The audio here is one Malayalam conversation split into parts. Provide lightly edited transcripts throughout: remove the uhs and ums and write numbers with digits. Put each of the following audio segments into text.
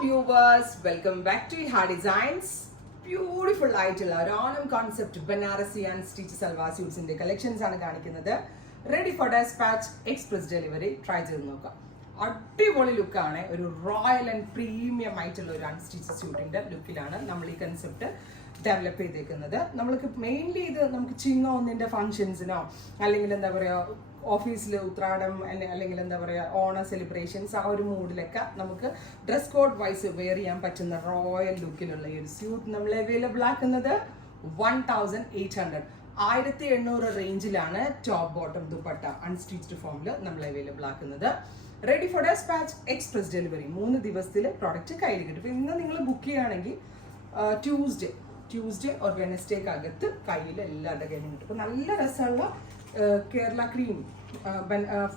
viewers, welcome back to Iha Designs. Beautiful ആയിട്ടുള്ള ഒരു Onam concept Banarasi and stitch salwar സ്യൂട്ട്സിന്റെ കളക്ഷൻസ് ആണ് കാണിക്കുന്നത്. Ready for despatch, express delivery. Try ചെയ്ത് നോക്കാം. അടിപൊളി ലുക്കാണ്. ഒരു റോയൽ ആൻഡ് പ്രീമിയം ആയിട്ടുള്ള ഒരു അൺസ്റ്റിച്ച് സ്യൂട്ടിന്റെ ലുക്കിലാണ് നമ്മൾ ഈ കൺസെപ്റ്റ് ഡെവലപ്പ് ചെയ്തേക്കുന്നത്. നമ്മൾക്ക് മെയിൻലി ഇത് നമുക്ക് ചിങ്ങോ ഒന്നിന്റെ ഫംഗ്ഷൻസിനോ അല്ലെങ്കിൽ എന്താ പറയുക ഓഫീസിൽ ഉത്രാടം അല്ലെങ്കിൽ എന്താ പറയുക ഓണ സെലിബ്രേഷൻസ് ആ ഒരു മൂഡിലൊക്കെ നമുക്ക് ഡ്രസ് കോഡ് വൈസ് വെയർ ചെയ്യാൻ പറ്റുന്ന റോയൽ ലുക്കിലുള്ള ഈ ഒരു സ്യൂട്ട് നമ്മൾ അവൈലബിൾ ആക്കുന്നത് 1800 1800 റേഞ്ചിലാണ് ടോപ്പ് ബോട്ടം ദുപ്പട്ട അൺസ്റ്റിച്ച്ഡ് ഫോമിൽ നമ്മൾ അവൈലബിൾ ആക്കുന്നത്. Ready for despatch, express delivery. 3 ദിവസത്തിൽ പ്രോഡക്റ്റ് കയ്യിൽ കിട്ടും. ഇപ്പം ഇന്ന് നിങ്ങൾ ബുക്ക് ചെയ്യുകയാണെങ്കിൽ ട്യൂസ്ഡേ ഓർ വെനസ്ഡേക്ക് അകത്ത് കയ്യിൽ എല്ലാവരുടെ കയ്യിലും കിട്ടും. അപ്പോൾ നല്ല രസമുള്ള കേരള ക്രീം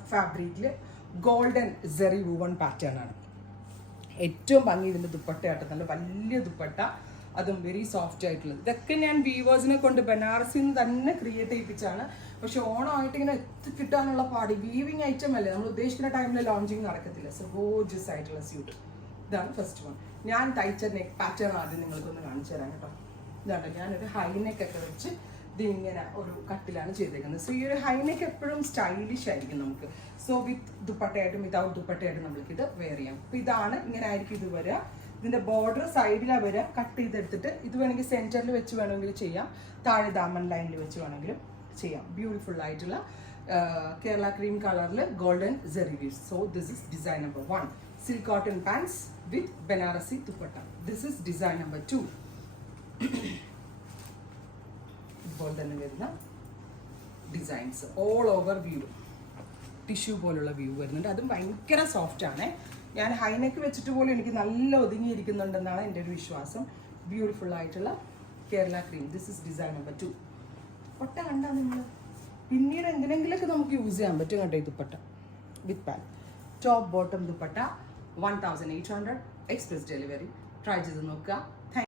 ഫാബ്രിക്കിൽ ഗോൾഡൻ സെറി വൂവൺ പാറ്റേൺ ആണ്. ഏറ്റവും ഭംഗി ഇതിൻ്റെ ദുപ്പട്ടയായിട്ട് നല്ല വലിയ ദുപ്പട്ട, അതും വെരി സോഫ്റ്റ് ആയിട്ടുള്ളത്. ഇതൊക്കെ ഞാൻ വീവേഴ്സിനെ കൊണ്ട് ബനാറസിൽ നിന്ന് തന്നെ ക്രിയേറ്റ് ചെയ്യിപ്പിച്ചാണ്. പക്ഷെ ഓണമായിട്ട് ഇങ്ങനെ എത്തി കിട്ടാനുള്ള പാടി വീവിങ് ഐറ്റം അല്ലേ, നമ്മൾ ഉദ്ദേശിക്കുന്ന ടൈമിൽ ലോഞ്ചിങ് നടക്കത്തില്ല. സോ ഗോർജിയസ് ആയിട്ടുള്ള സ്യൂട്ട്. ഇതാണ് ഫസ്റ്റ് വൺ. ഞാൻ തയ്ച്ച നെക്ക് പാറ്റേൺ ആദ്യം നിങ്ങൾക്കൊന്ന് കാണിച്ചു തരാം കേട്ടോ. ഇതാണ് ഞാനൊരു ഹൈനെക്കൊക്കെ വെച്ച് ഇതിങ്ങനെ ഒരു കട്ടിലാണ് ചെയ്തേക്കുന്നത്. സോ ഈ ഒരു ഹൈനെക്ക് എപ്പോഴും സ്റ്റൈലിഷ് ആയിരിക്കും നമുക്ക്. സോ വിത്ത് ദുപ്പട്ടയായിട്ടും വിതൗട്ട് ദുപ്പട്ടയായിട്ടും നമുക്ക് ഇത് വെയർ ചെയ്യാം. അപ്പോൾ ഇതാണ്, ഇങ്ങനെ ആയിരിക്കും ഇത് വരിക. ഇതിൻ്റെ ബോർഡർ സൈഡിലാണ് വരിക. കട്ട് ചെയ്തെടുത്തിട്ട് ഇത് വേണമെങ്കിൽ സെൻറ്ററിൽ വെച്ച് വേണമെങ്കിൽ ചെയ്യാം, താഴെ ദാമൻ ലൈനിൽ വെച്ച് വേണമെങ്കിലും ചെയ്യാം. ബ്യൂട്ടിഫുൾ ആയിട്ടുള്ള കേരള ക്രീം കളറിൽ golden zari weaves. So this is design number 1, silk cotton pants with Banarasi dupatta. This is design number 2. ഇപ്പോൾ തന്നെ വരുന്ന designs all over view, tissue പോലുള്ള വ്യൂ വരുന്നുണ്ട്. അതും ഭയങ്കര സോഫ്റ്റ് ആണ്. ഞാൻ ഹൈനെക്ക് വെച്ചിട്ട് പോലും എനിക്ക് നല്ല ഒതുങ്ങിയിരിക്കുന്നുണ്ടെന്നാണ് എൻ്റെ ഒരു വിശ്വാസം. ബ്യൂട്ടിഫുൾ ആയിട്ടുള്ള Kerala cream. This is design number 2. Dupatta കണ്ടാൽ നിങ്ങൾ പിന്നീട് എന്തിനെങ്കിലൊക്കെ നമുക്ക് യൂസ് ചെയ്യാൻ പറ്റും കേട്ടോ ഈ dupatta with pant. Top bottom dupatta 1800 express delivery. Try ചെയ്ത് നോക്കുക.